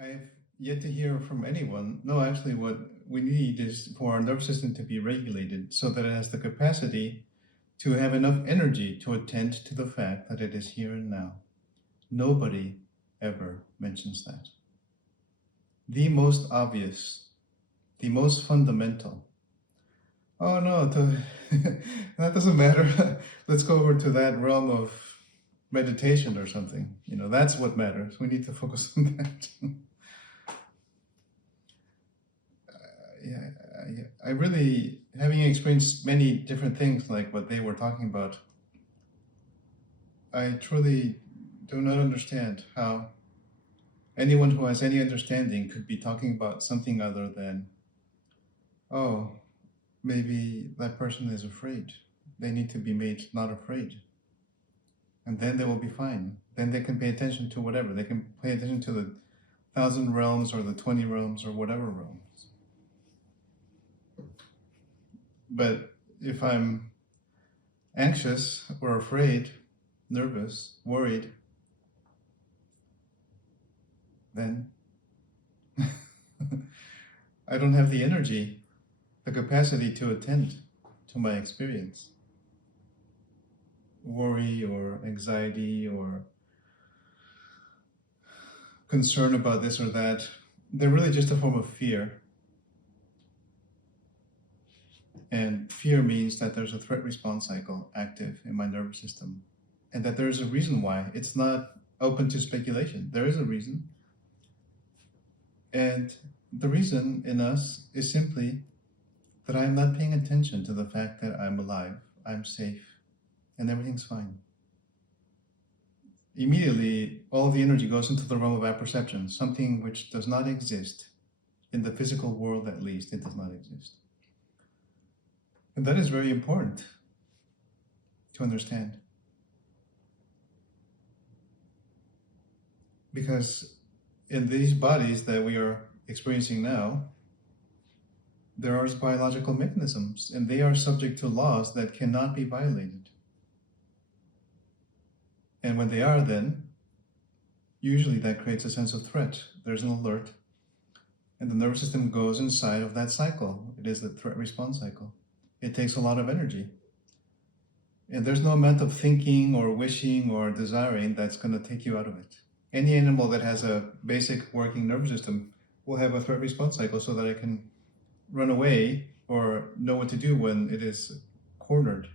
I've yet to hear from anyone. No, actually, what we need is for our nervous system to be regulated so that it has the capacity to have enough energy to attend to the fact that it is here and now. Nobody ever mentions that. The most obvious, the most fundamental. Oh no, that doesn't matter. Let's go over to that realm of meditation or something. That's what matters. We need to focus on that. Yeah, I really, having experienced many different things like what they were talking about, I truly do not understand how anyone who has any understanding could be talking about something other than, oh, maybe that person is afraid. They need to be made not afraid. And then they will be fine. Then they can pay attention to whatever. They can pay attention to the 1,000 realms or the 20 realms or whatever realms. But if I'm anxious or afraid, nervous, worried, then I don't have the energy, the capacity to attend to my experience. Worry or anxiety or concern about this or that, they're really just a form of fear. And fear means that there's a threat response cycle active in my nervous system, and that there's a reason why. It's not open to speculation. There is a reason. And the reason in us is simply that I'm not paying attention to the fact that I'm alive, I'm safe, and everything's fine. Immediately, all the energy goes into the realm of apperception, something which does not exist. In the physical world, at least, it does not exist. And that is very important to understand. Because in these bodies that we are experiencing now, there are biological mechanisms, and they are subject to laws that cannot be violated. And when they are, then, usually that creates a sense of threat. There's an alert, and the nervous system goes inside of that cycle. It is the threat response cycle. It takes a lot of energy. And there's no amount of thinking or wishing or desiring that's going to take you out of it. Any animal that has a basic working nervous system will have a threat response cycle so that it can run away or know what to do when it is cornered.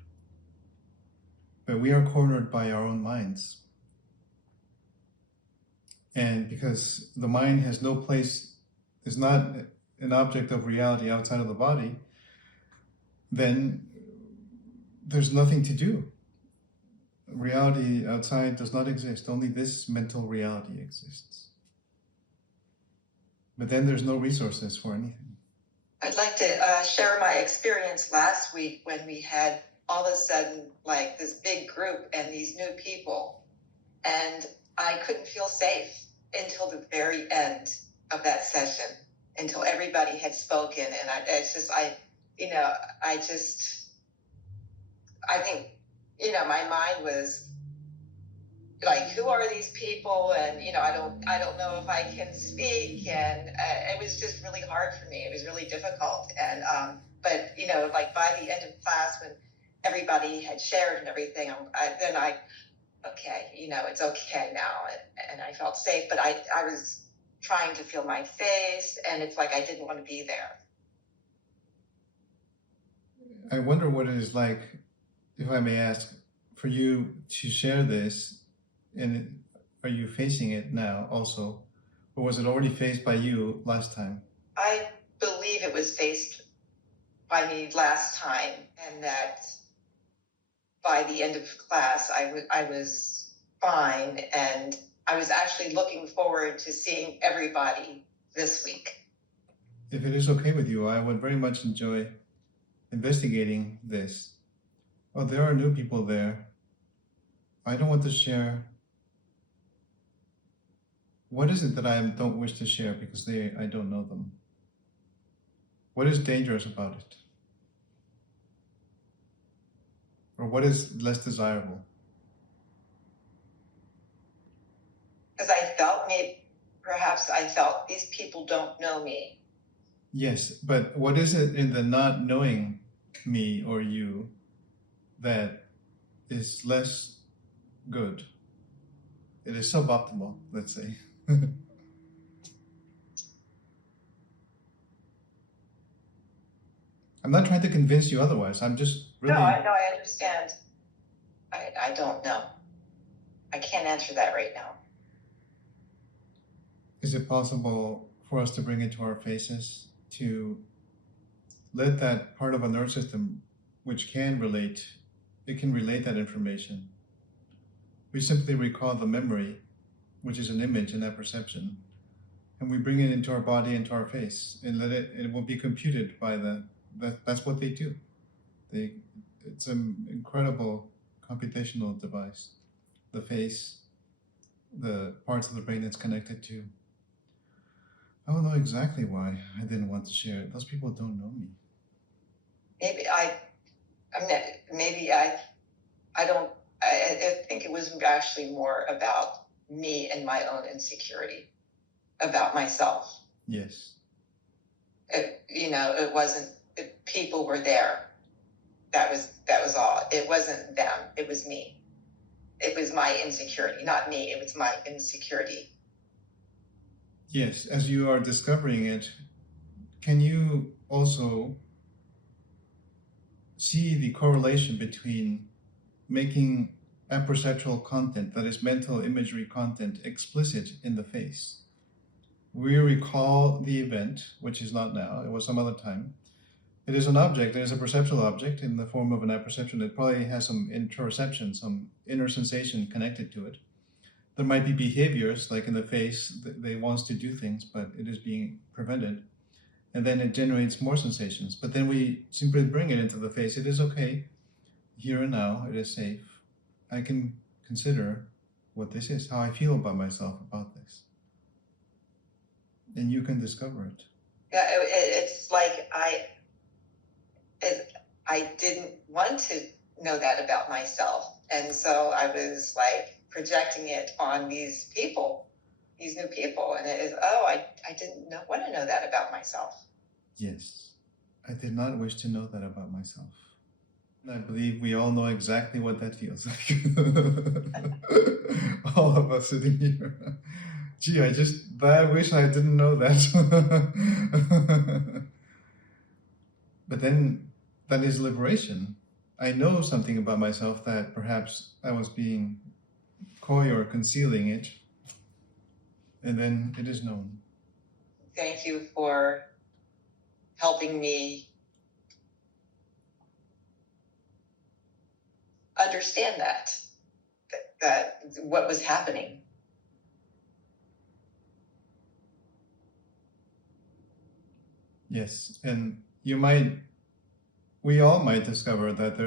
But we are cornered by our own minds. And because the mind has no place, is not an object of reality outside of the body, then there's nothing to do. Reality outside does not exist. Only this mental reality exists. But then there's no resources for anything. I'd like to share my experience last week when we had all of a sudden like this big group and these new people, and I couldn't feel safe until the very end of that session, until everybody had spoken. And I think, my mind was like, who are these people? And, I don't know if I can speak. And it was just really hard for me. It was really difficult. And, but, like by the end of class, when everybody had shared and everything, okay, it's okay now. And I felt safe, but I was trying to feel my face, and it's like I didn't want to be there. I wonder what it is like, if I may ask, for you to share this, and are you facing it now also, or was it already faced by you last time? I believe it was faced by me last time, and that by the end of class, I was fine, and I was actually looking forward to seeing everybody this week. If it is okay with you, I would very much enjoy investigating this. Oh, there are new people there. I don't want to share. What is it that I don't wish to share because I don't know them? What is dangerous about it? Or what is less desirable? Because perhaps I felt these people don't know me. Yes, but what is it in the not knowing me or you that is less good? It is suboptimal, let's say. I'm not trying to convince you otherwise. I'm just really... No, I understand. I don't know. I can't answer that right now. Is it possible for us to bring it to our faces, to let that part of a nerve system which can relate, it can relate that information. We simply recall the memory, which is an image in that perception, and we bring it into our body, into our face, and it will be computed by that's what they do. It's an incredible computational device. The face, the parts of the brain it's connected to. I don't know exactly why I didn't want to share it. Those people don't know me. I think it was actually more about me and my own insecurity about myself. Yes. It wasn't, people were there. That was all. It wasn't them. It was me. It was my insecurity, not me. It was my insecurity. Yes, as you are discovering it, can you also see the correlation between making apperceptual content, that is mental imagery content, explicit in the face? We recall the event, which is not now, it was some other time. It is an object, it is a perceptual object in the form of an apperception. It probably has some interoception, some inner sensation connected to it. There might be behaviors, like in the face, they want to do things, but it is being prevented. And then it generates more sensations. But then we simply bring it into the face. It is okay. Here and now, it is safe. I can consider what this is, how I feel about myself about this. And you can discover it. Yeah, it's like I didn't want to know that about myself. And so I was like projecting it on these people, these new people. And it is, I didn't want to know that about myself. Yes, I did not wish to know that about myself. And I believe we all know exactly what that feels like. All of us sitting here. Gee, I wish I didn't know that. But then that is liberation. I know something about myself that perhaps I was being coy or concealing it, and then it is known. Thank you for helping me understand that what was happening. Yes, and we all might discover that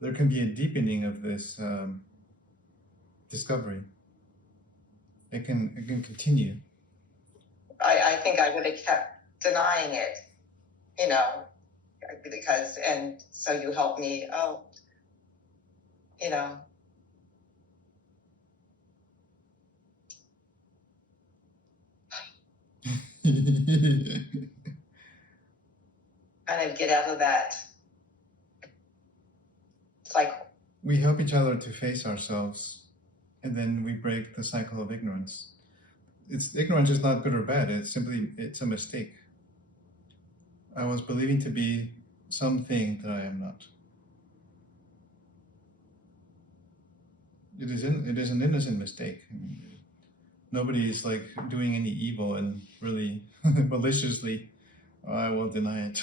there can be a deepening of this discovery. It can continue. I think I would have kept denying it, because, and so you helped me, kind of get out of that. It's like we help each other to face ourselves, and then we break the cycle of ignorance. Ignorance is not good or bad. It's a mistake. I was believing to be something that I am not. It is an innocent mistake. Nobody is like doing any evil and really maliciously. I will deny it.